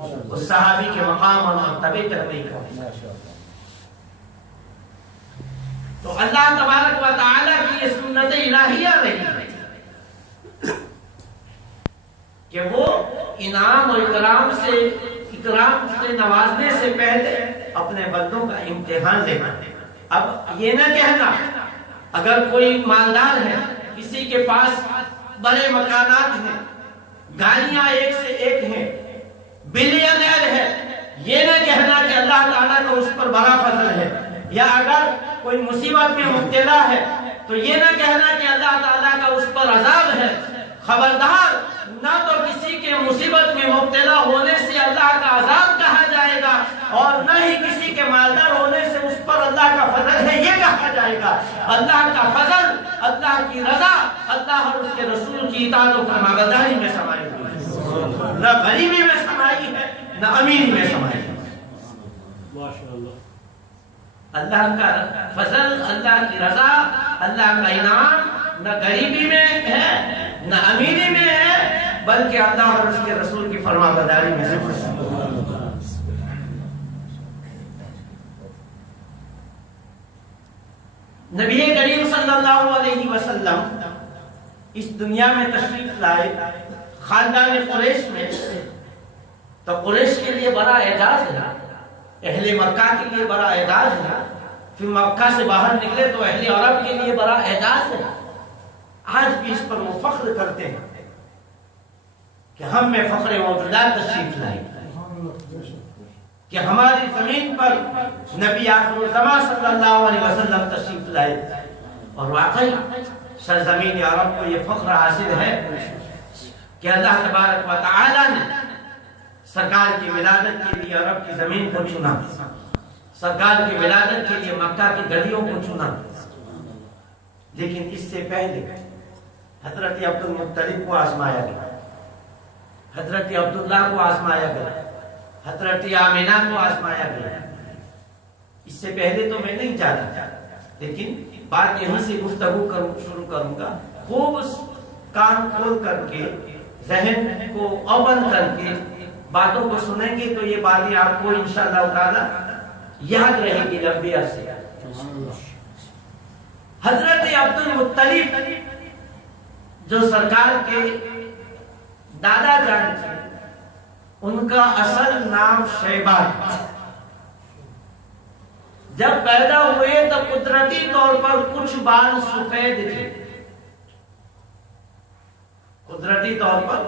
اس صحابی کے مقام اور مرتبے تک نہیں کرتے. تو اللہ تبارک و تعالیٰ کی یہ سنت الہیہ رہی ہے کہ وہ انعام اور اکرام سے نوازنے سے پہلے اپنے بندوں کا امتحان لینا. اب یہ نہ کہنا اگر کوئی مالدار ہے، کسی کے پاس بڑے مکانات ہیں، گاڑیاں ایک سے ایک ہیں، بلینئر ہے، یہ نہ کہنا کہ اللہ تعالیٰ کا اس پر بڑا فضل ہے. یا اگر کوئی مصیبت میں مبتلا ہے تو یہ نہ کہنا کہ اللہ تعالیٰ کا اس پر عذاب ہے. خبردار، نہ تو کسی کے مصیبت میں مبتلا ہونے سے اللہ کا عذاب کہا جائے گا اور نہ ہی کسی کے مالدار ہونے سے اس پر اللہ کا فضل ہے یہ کہا جائے گا. اللہ کا فضل، اللہ کی رضا، اللہ اور اس کے رسول کی اطاعت و فرمانبرداری میں سمائی ہوئی ہے. نہ غریبی میں سمائی ہے، نہ امیری میں سمائی ہے. اللہ کا فضل، اللہ کی رضا، اللہ کا انعام نہ غریبی میں ہے نہ امیری میں ہے، بلکہ اللہ اور اس کے رسول کی فرمانبرداری میں ہے. نبی کریم صلی اللہ علیہ وسلم اس دنیا میں تشریف لائے خاندان قریش میں، تو قریش کے لیے بڑا اعزاز ہے، اہل مکہ کے لیے بڑا اعزاز ہے. پھر مکہ سے باہر نکلے تو اہل عرب کے لیے بڑا اعزاز ہے. آج بھی اس پر وہ فخر کرتے ہیں کہ ہم میں فخر موجودات تشریف لائے، کہ ہماری زمین پر نبی آخر الزمان صلی اللہ علیہ وسلم تشریف لائے. اور واقعی سرزمین عرب کو یہ فخر حاصل ہے کہ اللہ تبارک و تعالی نے سرکار کی ولادت کے لیے عرب کی زمین کو چنا، سرکار کی ولادت کے لیے مکہ کی گلیوں کو چنا. لیکن اس سے پہلے حضرت عبد المطلب کو آزمایا گیا، حضرت عبداللہ کو آزمایا گیا، حضرت آمینہ کو آزمایا گیا. اس سے پہلے تو میں نہیں جانا، لیکن بات یہاں سے گفتگو شروع کروں گا. خوب کان کھول کر کے، ذہن کو اوبن کر کے باتوں کو سنیں گے تو یہ باتیں آپ کو انشاءاللہ تعالی یاد رہیں گی لمبے عرصے. حضرت عبد المطلب جو سرکار کے دادا جان تھے، ان کا اصل نام شیبہ تھا. جب پیدا ہوئے تو قدرتی طور پر کچھ بال سفید تھے، قدرتی طور پر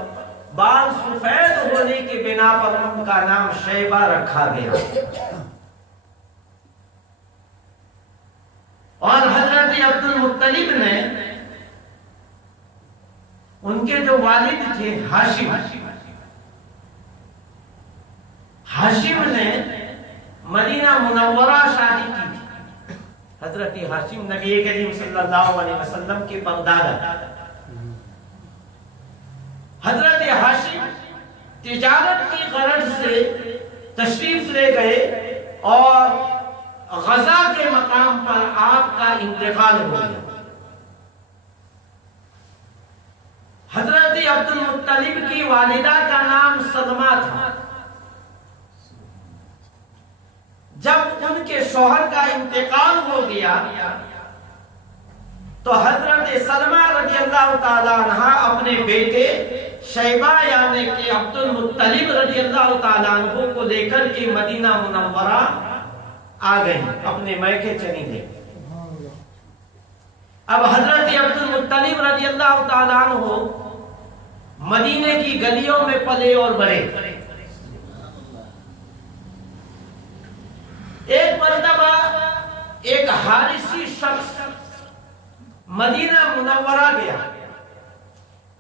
بال سفید ہونے کے بنا پر ان کا نام شیبہ رکھا گیا. اور حضرت عبد المطلب نے ان کے جو والد تھے ہاشم نے مدینہ منورہ شادی کی تھی. حضرت ہاشم نبی کریم صلی اللہ علیہ وسلم کے پردادا. حضرت ہاشم تجارت کی غرض سے تشریف لے گئے اور غزہ کے مقام پر آپ کا انتقال ہو گیا. حضرت عبد المطلب کی والدہ کا نام سلمہ تھا. جب ان کے شوہر کا انتقال ہو گیا تو حضرت سلمہ رضی اللہ تعالیٰ عنہ اپنے بیٹے شیبہ یعنی کہ عبد المطلب رضی اللہ تعالیٰ عنہ کو لے کر کے مدینہ منورہ آ گئے، اپنے میکے چلی گئے. اب حضرت عبد المطلب رضی اللہ تعالیٰ عنہ مدینے کی گلیوں میں پلے اور بڑھے. ایک مرتبہ ایک حارثی شخص مدینہ منورہ گیا.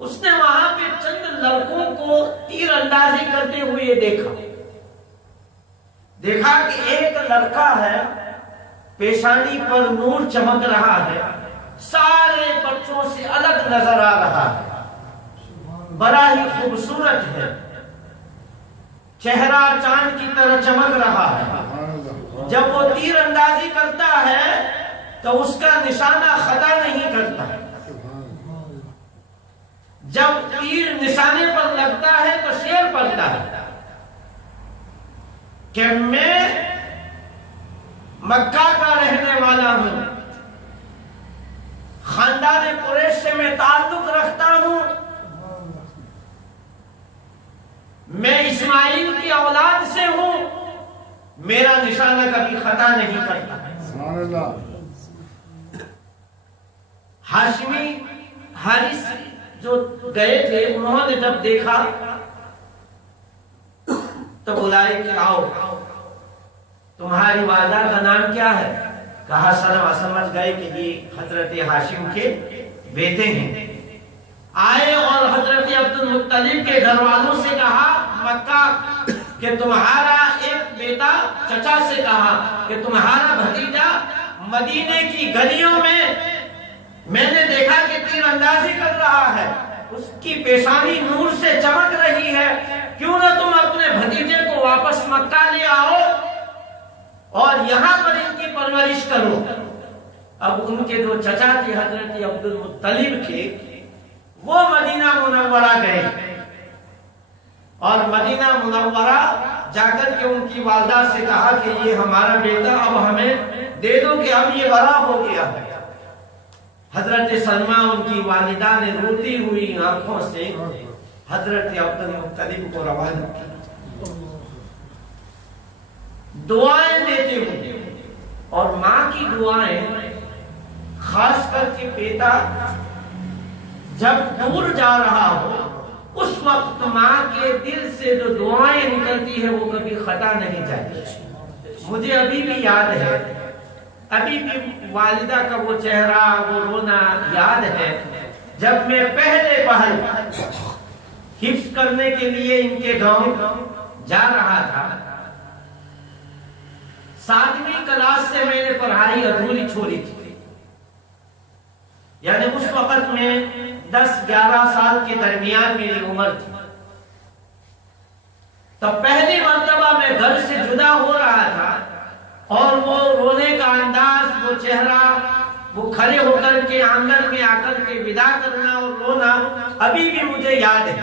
اس نے وہاں پہ چند لڑکوں کو تیر اندازی کرتے ہوئے دیکھا کہ ایک لڑکا ہے، پیشانی پر نور چمک رہا ہے، سارے بچوں سے الگ نظر آ رہا ہے، بڑا ہی خوبصورت ہے، چہرہ چاند کی طرح چمک رہا ہے. جب وہ تیر اندازی کرتا ہے تو اس کا نشانہ خطا نہیں کرتا. جب تیر نشانے پر لگتا ہے تو شیر پڑتا ہے. کہ میں مکہ کا رہنے والا ہوں، خاندان قریش سے میں تعلق رکھتا ہوں، میں اسماعیل کی اولاد سے ہوں، میرا نشانہ کبھی خطا نہیں کرتا۔ سبحان اللہ۔ ہاشمی حارث جو گئے تھے، انہوں نے جب دیکھا تو بلائے کہ آؤ، تمہاری والدہ کا نام کیا ہے؟ کہا سلام، سمجھ گئے کہ یہ حضرت ہاشم کے بیٹے ہیں۔ آئے اور حضرت عبد المطلب کے گھر والوں سے کہا مکہ کہ تمہارا ایک بیٹا، چچا سے کہا کہ تمہارا بھتیجا مدینے کی گلیوں میں نے دیکھا کہ تیر اندازی کر رہا ہے، اس کی پیشانی نور سے چمک رہی ہے، کیوں نہ تم اپنے بھتیجے کو واپس مکہ لے آؤ اور یہاں پر ان کی پرورش کرو۔ اب ان کے جو چچا تھے حضرت عبد المطلب کے، وہ مدینہ منورہ گئے اور مدینہ منورہ جا کر کے ان کی والدہ سے کہا کہ یہ ہمارا بیٹا اب ہمیں دے دو کہ اب یہ بڑا ہو گیا ہے۔ حضرت سلمہ ان کی والدہ نے روتی ہوئی آنکھوں سے حضرت عبد المطلب کو روانہ کی، دعائیں دیتے ہوئے، اور ماں کی دعائیں خاص کر کے بیٹا جب دور جا رہا ہو اس وقت ماں کے دل سے جو دعائیں نکلتی ہے وہ کبھی خطا نہیں جاتی۔ مجھے ابھی بھی یاد ہے، ابھی بھی والدہ کا وہ چہرہ، وہ رونا یاد ہے، جب میں پہلے پہل حفظ کرنے کے لیے ان کے گاؤں جا رہا تھا۔ 7ویں کلاس سے میں نے پڑھائی ادھوری چھوڑی تھی، یعنی اس وقت میں 10-11 سال کے درمیان میری عمر تھی۔ تب پہلی مرتبہ میں گھر سے جدا ہو رہا تھا، اور وہ رونے کا انداز، وہ چہرہ، وہ کھڑے ہو کر کے آنگن میں آ کر کے ودا کرنا اور رونا ابھی بھی مجھے یاد ہے،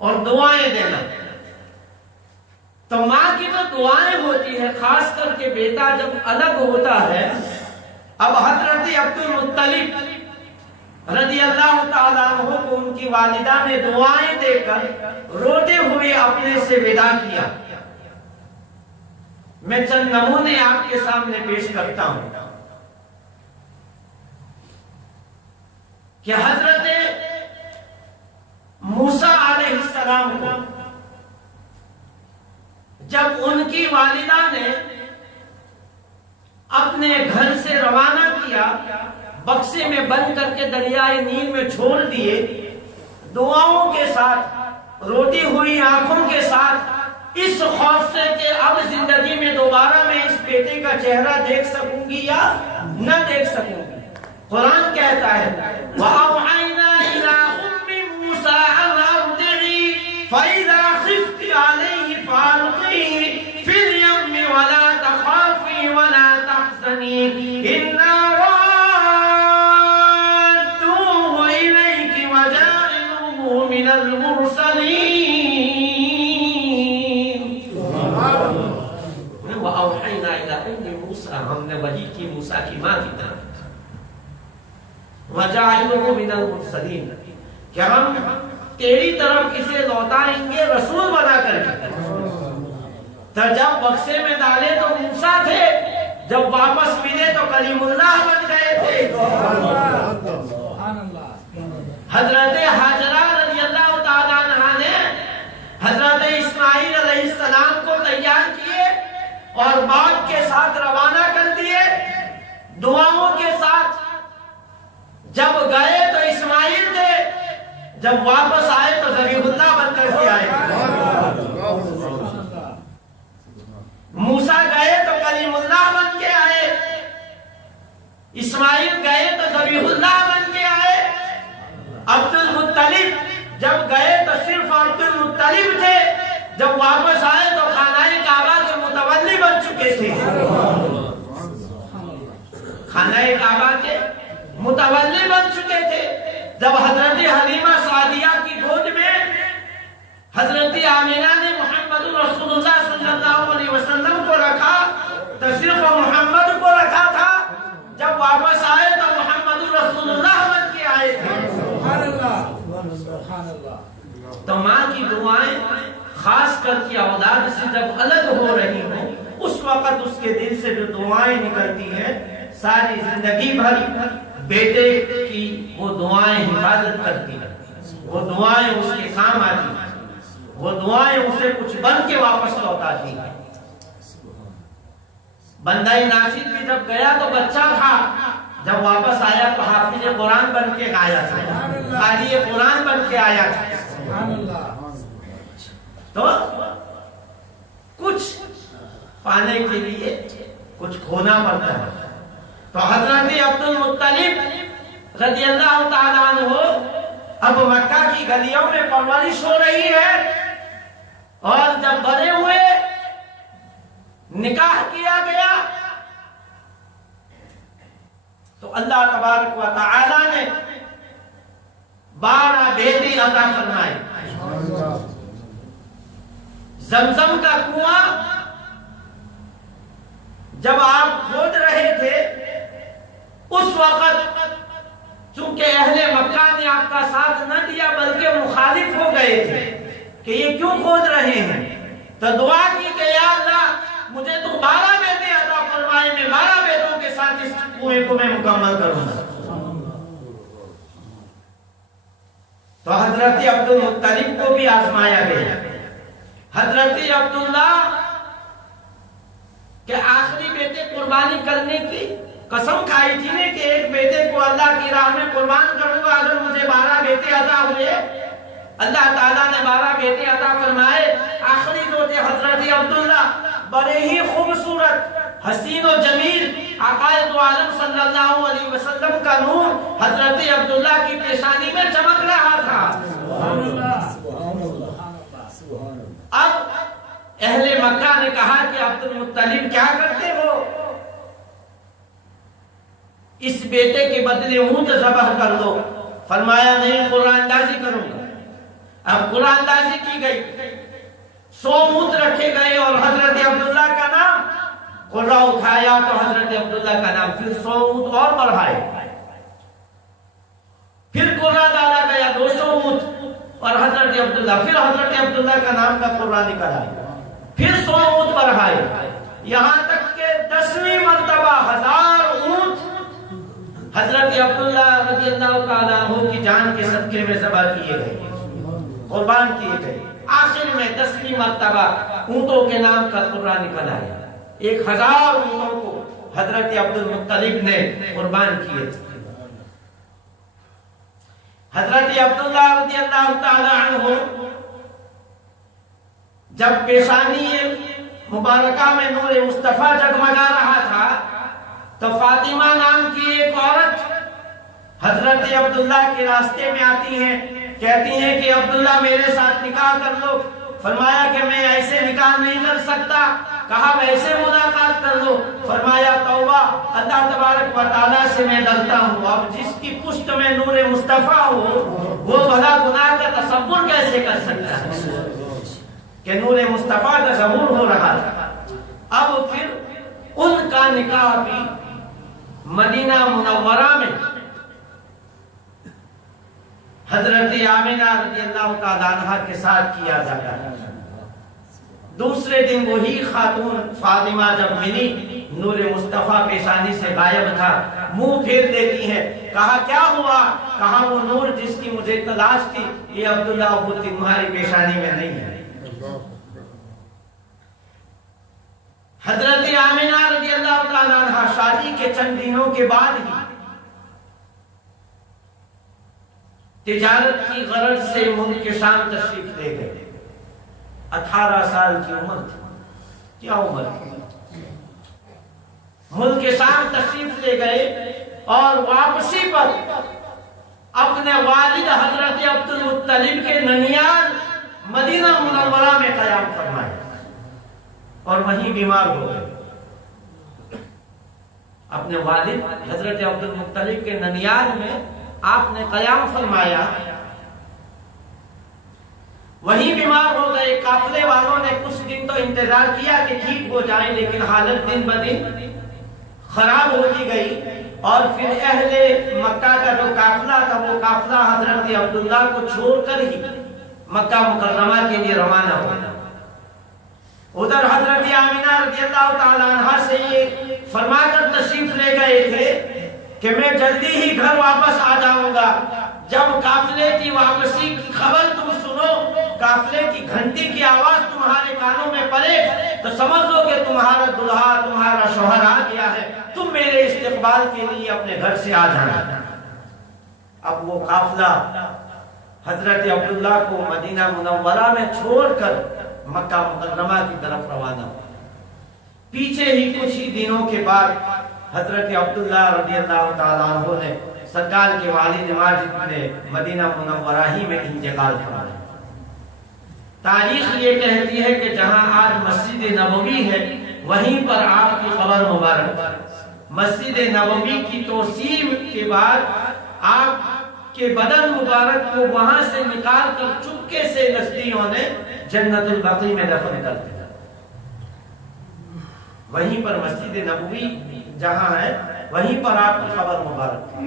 اور دعائیں دینا۔ تو ماں کی جو دعائیں ہوتی ہے، خاص کر کے بیٹا جب الگ ہوتا ہے، اب حضرت عبد المطلب رضی اللہ تعالیٰ عنہ کو ان کی والدہ نے دعائیں دے کر روتے ہوئے اپنے سے ودا کیا۔ میں چند نمونے آپ کے سامنے پیش کرتا ہوں کہ حضرت موسیٰ علیہ السلام کو جب ان کی والدہ نے اپنے گھر سے روانہ کیا، بکسے میں بند کر کے دریائے نیل میں چھوڑ دیے، دعاؤں کے ساتھ، روتی ہوئی آنکھوں کے ساتھ، اس خوف سے کہ اب زندگی میں دوبارہ میں اس بیٹے کا چہرہ دیکھ سکوں گی یا نہ دیکھ سکوں گی۔ قرآن کہتا ہے وَأَوْحَيْنَا إِلَىٰ أُمِّ مُوسَىٰ أَنْ أَرْضِعِيهِ فَإِذَا خِفْتِ عَلَيْهِ فَأَلْقِيهِ فِي الْيَمِّ وَلَا تَخَافِي وَلَا تَحْزَنِي إِنَّا رَادُّوهُ إِلَيْكِ وَجَاعِلُوهُ مِنَ الْمُرْسَلِينَ۔ ہم نے وحی کی موسیٰ کی ماں کی طرف، وَجَاعِلُهُ مِنَ الْمُرْسَلِينَ، کہ ہم تیری طرف اسے لوٹائیں گے رسول بنا کر کے۔ تو جب بکسے میں ڈالے تو موسیٰ تھے، جب واپس ملے تو کلیم اللہ بن گئے تھے۔ حضرت حاجرہ رضی اللہ تعالیٰ عنہا نے حضرت اسماعیل علیہ السلام کو تیار کیے اور باغ کے ساتھ روانہ کر دیے، دعاؤں کے ساتھ۔ جب گئے تو اسماعیل تھے، جب واپس آئے تو ذبیح اللہ بن کر کے آئے۔ موسیٰ گئے تو کلیم اللہ بن کے آئے، اسماعیل گئے تو ذبیح اللہ بن کے آئے۔ عبد المطلب جب گئے تو صرف عبد المطلب تھے، جب واپس آئے تو خانہ کعبہ کے متولی بن چکے تھے۔ خانہ کعبہ کے متولی بن چکے تھے۔ جب حضرت حلیمہ سعدیہ کی گود میں حضرت آمینہ نے محمد رسول اللہ صلی اللہ واپس آئے تو محمد رسول اللہ بن کے آئے تھے. سبحان اللہ سبحان اللہ. تو ماں کی دعائیں خاص کر کے اولاد سے جب الگ ہو رہی ہوں اس وقت اس کے دل سے جو دعائیں نکلتی ہیں ساری زندگی بھر بیٹے کی وہ دعائیں حفاظت کرتی ہیں, وہ دعائیں اس کے کام آتی ہیں, وہ دعائیں اسے کچھ بن کے واپس لوٹاتی ہیں. بندہ ناصر بھی جب گیا تو بچہ تھا, جب واپس آیا تو حافظ قرآن بن کے آیا تھا, قاری قرآن بن کے آیا تھا. سبحان اللہ. تو کچھ پانے کے لیے کچھ کھونا پڑتا ہے. تو حضرت عبد المطلب رضی اللہ تعالیٰ عنہ اب مکہ کی گلیوں میں پرورش ہو رہی ہے, اور جب بڑے ہوئے نکاح کیا گیا تو اللہ تبارک و تعالی نے 12 بیٹے عطا فرمائے. زمزم کا کنواں جب آپ کھود رہے تھے اس وقت چونکہ اہل مکہ نے آپ کا ساتھ نہ دیا بلکہ مخالف ہو گئے تھے کہ یہ کیوں کھود رہے ہیں, تو دعا کی کہ یا اللہ مجھے تو 12 بیٹے عطا فرمائے, میں 12 بیٹوں کے ساتھ اس کنویں کو میں مکمل کروں گا. تو حضرت عبد المطلب کو بھی آزمایا گیا. حضرت عبداللہ کہ آخری بیٹے قربانی کرنے کی قسم کھائی تھی نے کہ ایک بیٹے کو اللہ کی راہ میں قربان کروں گا اگر مجھے 12 بیٹے عطا ہوئے. اللہ تعالیٰ نے 12 بیٹے عطا فرمائے. آخری جو تھے حضرت عبداللہ بڑے ہی خوبصورت حسین و جمیل آقائے دو عالم صلی اللہ علیہ وسلم کا نور حضرت عبداللہ کی پیشانی میں چمک رہا تھا. اب اہل مکہ نے کہا کہ عبد المطلب کیا کرتے ہو, اس بیٹے کے بدلے اونٹ ذبح کر دو. فرمایا نہیں, قرآن اندازی کروں گا. اب قرآن اندازی کی گئی, 100 اونٹ رکھے گئے اور حضرت عبداللہ کا نام قرآن اٹھایا تو حضرت عبداللہ کا نام, پھر 100 اونٹ اور بڑھائے, پھر قرآن ڈالا گیا 200 اونٹ اور حضرت عبداللہ, پھر حضرت عبداللہ کا نام کا قرآن نکلا, پھر 100 اونٹ بڑھائے, یہاں تک کہ 10ویں مرتبہ 1000 اونٹ حضرت عبداللہ رضی اللہ تعالیٰ عنہ کی جان کے صدقے میں ذبح کیے گئے, قربان کیے گئے. آخر میں 10ویں مرتبہ اونٹوں کے نام کا قرآن نکل آیا. 1000 اونٹوں کو حضرت عبد المطلب نے قربان کیے تھے. حضرت عبداللہ رضی اللہ تعالیٰ عنہ جب پیشانی مبارکہ میں نور مصطفیٰ جگمگا رہا تھا تو فاطمہ نام کی ایک عورت حضرت عبداللہ کے راستے میں آتی ہیں, کہتی ہیں کہ عبداللہ میرے ساتھ نکاح کر لو. فرمایا کہ میں ایسے نکاح نہیں کر سکتا. کہا ویسے ملاقات کر لو. فرمایا توبہ, اللہ تبارک و تعالیٰ سے میں ڈرتا ہوں, اب جس کی پشت میں نور مصطفیٰ ہو وہ بھلا گناہ کا تصور کیسے کر سکتا ہے کہ نور مصطفیٰ کا ظہور ہو رہا تھا. اب پھر ان کا نکاح بھی مدینہ منورہ میں حضرت آمنہ رضی اللہ تعالیٰ عنہ کے ساتھ کیا جاتا ہے. دوسرے دن وہی خاتون فاطمہ جب ملی, نور مصطفیٰ پیشانی سے غائب تھا, منہ پھیر دیتی ہیں. کہا کیا ہوا؟ کہا وہ نور جس کی مجھے تلاش تھی یہ عبداللہ وہ تمہاری پیشانی میں نہیں ہے. حضرت آمنہ رضی اللہ تعالیٰ عنہ شادی کے چند دنوں کے بعد ہی تجارت کی غرض سے ملک شام تشریف لے گئے. 18 سال کی عمر تھی. کیا عمر تھی؟ ملک شام تشریف لے گئے اور واپسی پر اپنے والد حضرت عبد المطلب کے ننیال مدینہ منورہ میں قیام فرمائے اور وہیں بیمار ہو گئے. اپنے والد حضرت عبد المطلب کے ننیال میں آپ نے قیام فرمایا, وہیں بیمار ہو گئے. قافلے والوں نے کچھ دن تو انتظار کیا کہ ٹھیک ہو جائیں, لیکن حالت دن بدن خراب ہوتی گئی اور پھر اہل مکہ کا جو قافلہ تھا وہ قافلہ حضرت عبداللہ کو چھوڑ کر ہی مکہ مکرمہ کے لیے روانہ ہوا۔ ادھر حضرت آمینہ رضی اللہ تعالیٰ عنہ سے یہ فرما کر تشریف لے گئے تھے کہ میں جلدی ہی گھر واپس آ جاؤں گا، جب قافلے کی واپسی کی خبر تم سنو، قافلے کی گھنٹی کی آواز تمہارے کانوں میں پڑے تو سمجھ لو کہ تمہارا دلہا، تمہارا شوہر آ گیا ہے، تم میرے استقبال کے لیے اپنے گھر سے آ جانا۔ اب وہ قافلہ حضرت عبداللہ کو مدینہ منورہ میں چھوڑ کر مکہ مکرمہ کی طرف روانہ ہوا۔ پیچھے ہی کچھ ہی دنوں کے بعد حضرت عبداللہ رضی اللہ تعالیٰ عنہ نے سرکار کے والد ماجد نے مدینہ منورہ ہی میں انتقال فرمایا۔ تاریخ یہ کہتی ہے کہ جہاں آج مسجد نبوی ہے وہیں پر آپ کی قبر مبارک، مسجد نبوی کی توسیع کے بعد آپ کے بدن مبارک کو وہاں سے نکال کر چپکے سے نجدیوں نے جنت البقیع میں دفن کر دیا۔ وہیں پر مسجد نبوی جہاں ہے وہیں پر آپ کی قبر مبارک ہے۔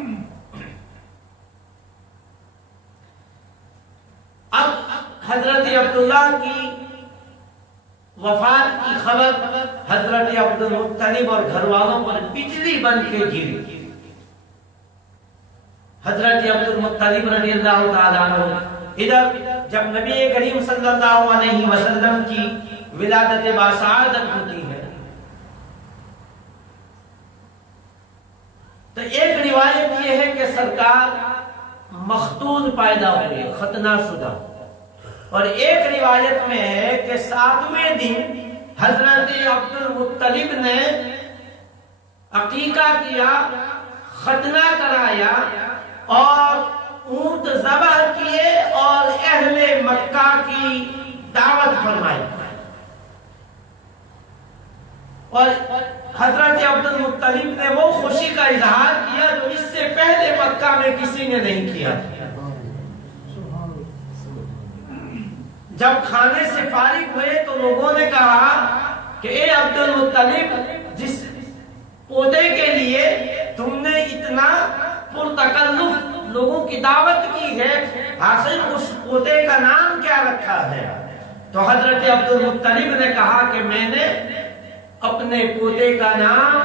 اب حضرت عبداللہ کی وفات کی خبر حضرت عبد المطلب اور گھر والوں پر بجلی بن کے گری۔ حضرت عبد المطلب رضی اللہ تعالیٰ عنہ ادھر جب نبی کریم صلی اللہ علیہ وسلم کی ولادت باسعادت ہوتی ہے تو ایک روایت یہ ہے کہ سرکار مختون پیدا ہوئے، ختنہ شدہ، اور ایک روایت میں ہے کہ 7ویں دن حضرت عبد المطلب نے عقیقہ کیا، ختنہ کرایا اور اونٹ ذبح کیے اور اہل مکہ کی دعوت فرمائی، اور حضرت عبد المطلب نے وہ خوشی کا اظہار کیا جو اس سے پہلے مکہ میں کسی نے نہیں کیا۔ جب کھانے سے فارغ ہوئے تو لوگوں نے کہا کہ اے عبد المطلب، جس پوتے کے لیے تم نے اتنا پرتکلف لوگوں کی دعوت کی ہے، آخر اس پوتے کا نام کیا رکھا ہے؟ تو حضرت عبد المطلب نے کہا کہ میں نے اپنے پوتے کا نام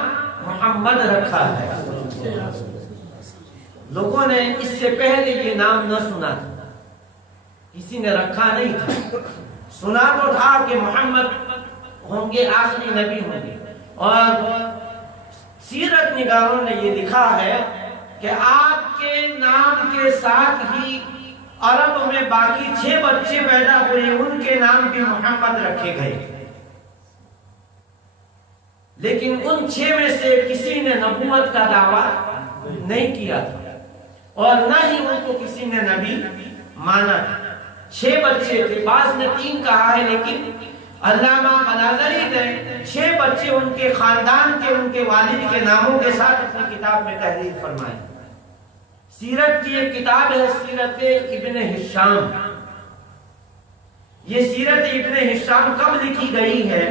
محمد رکھا ہے۔ لوگوں نے اس سے پہلے یہ نام نہ سنا تھا، کسی نے رکھا نہیں تھا، سنا تو تھا کہ محمد ہوں گے، آخری نبی ہوں گے، اور سیرت نگاروں نے یہ لکھا ہے کہ آپ کے نام کے ساتھ ہی عرب میں باقی 6 بچے پیدا ہوئے، ان کے نام بھی محمد رکھے گئے، لیکن ان 6 میں سے کسی نے نبوت کا دعویٰ نہیں کیا تھا اور نہ ہی ان کو کسی نے نبی مانا تھا۔ 6 بچے تھے، بعض نے 3 کہا ہے، لیکن علامہ بلازری نے 6 بچے ان کے خاندان کے، ان کے والد کے ناموں کے ساتھ اپنی کتاب میں تحریر فرمائی۔ سیرت کی ایک کتاب ہے سیرت ابن ہشام۔ یہ سیرت ابن ہشام کب لکھی گئی ہے؟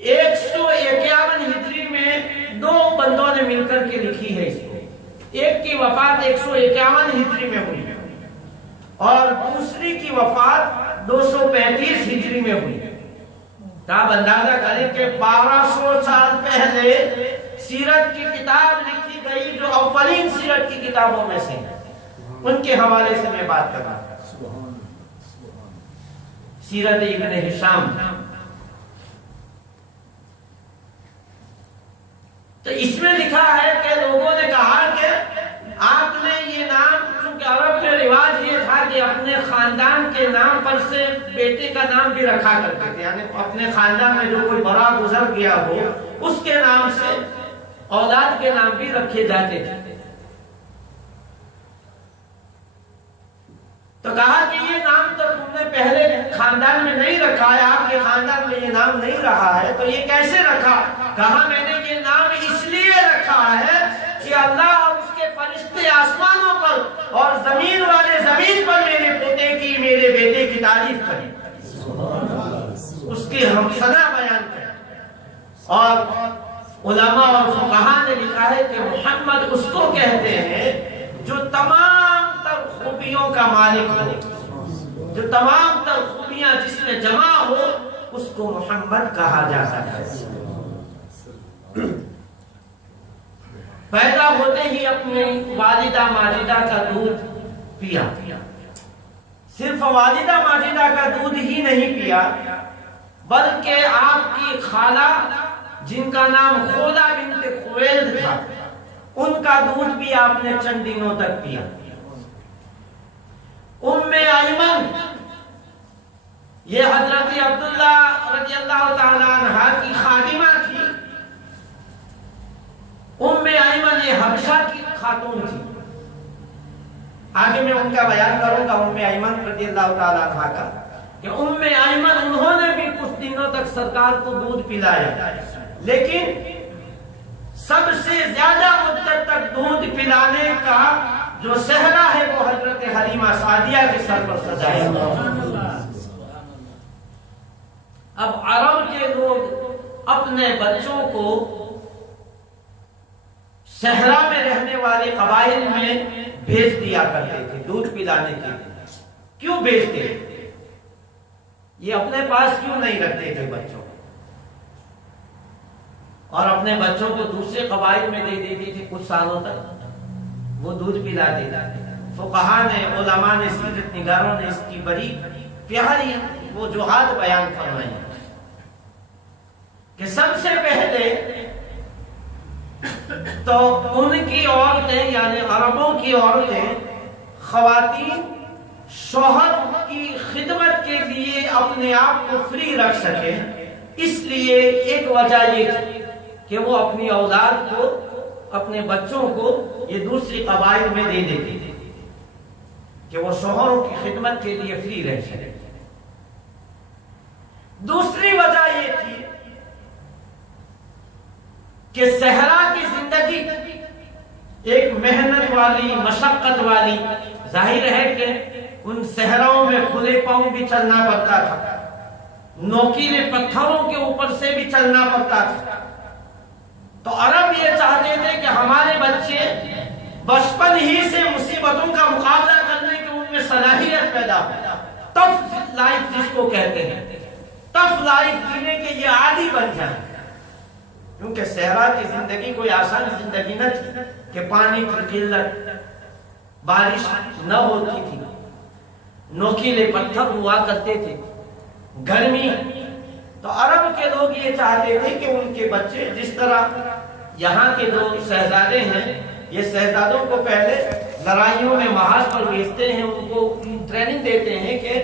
151 ہجری میں 2 بندوں نے مل کر کے لکھی ہے اس کو۔ ایک کی وفات 151 ہجری میں ہوئی اور دوسری کی وفات 235 ہجری میں ہوئی۔ آپ اندازہ کریں کہ 1200 سال پہلے سیرت کی کتاب لکھی گئی جو اولین سیرت کی کتابوں میں سے، ان کے حوالے سے میں بات کر رہا ہوں۔ سیرت ابن ہشام، تو اس میں لکھا ہے کہ لوگوں نے کہا کہ آپ نے یہ نام، چونکہ عرب میں رواج یہ تھا کہ اپنے خاندان کے نام پر سے بیٹے کا نام بھی رکھا کرتے تھے، یعنی اپنے خاندان میں جو کوئی بڑا گزر گیا ہو اس کے نام سے اولاد کے نام بھی رکھے جاتے تھے۔ تو کہا کہ یہ نام تو تم نے پہلے خاندان میں نہیں رکھا ہے، آپ کے خاندان میں یہ نام نہیں رہا ہے، تو یہ کیسے رکھا؟ کہا میں نے یہ نام اس لیے رکھا ہے کہ اللہ اور اس کے فرشتے آسمانوں پر اور زمین والے زمین پر میرے پوتے کی، میرے بیٹے کی تعریف کریں، اس کی ہم ثنا بیان کریں، اور علماء اور فقہا نے لکھا ہے کہ محمد اس کو کہتے ہیں جو تمام تر خوبیوں کا مالک ہو، جو تمام تر خوبیاں جس میں جمع ہو، اس کو محمد کہا جاتا ہے۔ پیدا ہوتے ہی اپنی والدہ ماجدہ کا دودھ پیا، صرف والدہ ماجدہ کا دودھ ہی نہیں پیا بلکہ آپ کی خالہ جن کا نام خولا بنت خویلد تھا، ان کا دودھ بھی آپ نے چند دنوں تک پیا۔ ام ایمن یہ حضرت عبداللہ رضی اللہ تعالی عنہ کی خادمہ تھی۔ ام ایمن یہ حبشہ کی خاتون تھی، آگے میں ان کا بیان کروں گا ام ایمن رضی اللہ تعالی عنہ کا، کہ ام ایمن انہوں نے بھی کچھ دنوں تک سرکار کو دودھ پلایا، لیکن سب سے زیادہ مدت تک دودھ پلانے کا جو صحرا ہے وہ حضرت حلیمہ سعدیہ کے سر پر سجایا۔ اب عرب کے لوگ اپنے بچوں کو صحرا میں رہنے والے قبائل میں بھیج دیا کرتے تھے دودھ پلانے کے لیے۔ کیوں بھیجتے تھے؟ یہ اپنے پاس کیوں نہیں رکھتے تھے بچوں کو، اور اپنے بچوں کو دوسرے قبائل میں دے دیتے تھے، کچھ سالوں تک وہ دودھ پلا دیتا تھے۔ فقہا نے، علماء نے، سیرت نگاروں نے اس کی بڑی پیاری وجوہات بیان فرمائی کہ سب سے پہلے تو ان کی عورتیں یعنی عربوں کی عورتیں خواتین شوہر کی خدمت کے لیے اپنے آپ کو فری رکھ سکیں، اس لیے ایک وجہ یہ تھی کہ وہ اپنی اولاد کو، اپنے بچوں کو یہ دوسری قبائل میں دے دیتی تھی کہ وہ شوہروں کی خدمت کے لیے فری رہ سکے۔ دوسری وجہ یہ تھی کہ صحرا کی زندگی ایک محنت والی، مشقت والی، ظاہر ہے کہ ان صحراؤں میں کھلے پاؤں بھی چلنا پڑتا تھا، نوکیلے پتھروں کے اوپر سے بھی چلنا پڑتا تھا۔ تو عرب یہ چاہتے تھے کہ ہمارے بچے بچپن ہی سے مصیبتوں کا مقابلہ کرنے کی ان میں صلاحیت پیدا ہو، ٹف لائف جس کو کہتے ہیں، ٹف لائف جینے کے یہ عادی بن جائیں، کیونکہ صحرا کی زندگی کوئی آسان زندگی نہ تھی کہ پانی کی قلت، بارش نہ ہوتی تھی، نوکیلے پتھر ہوا کرتے تھے، گرمی۔ تو عرب کے لوگ یہ چاہتے تھے کہ ان کے بچے جس طرح یہاں کے جو شہزادے ہیں، یہ شہزادوں کو پہلے لڑائیوں میں محاذ پر بھیجتے ہیں، ان کو ٹریننگ دیتے ہیں کہ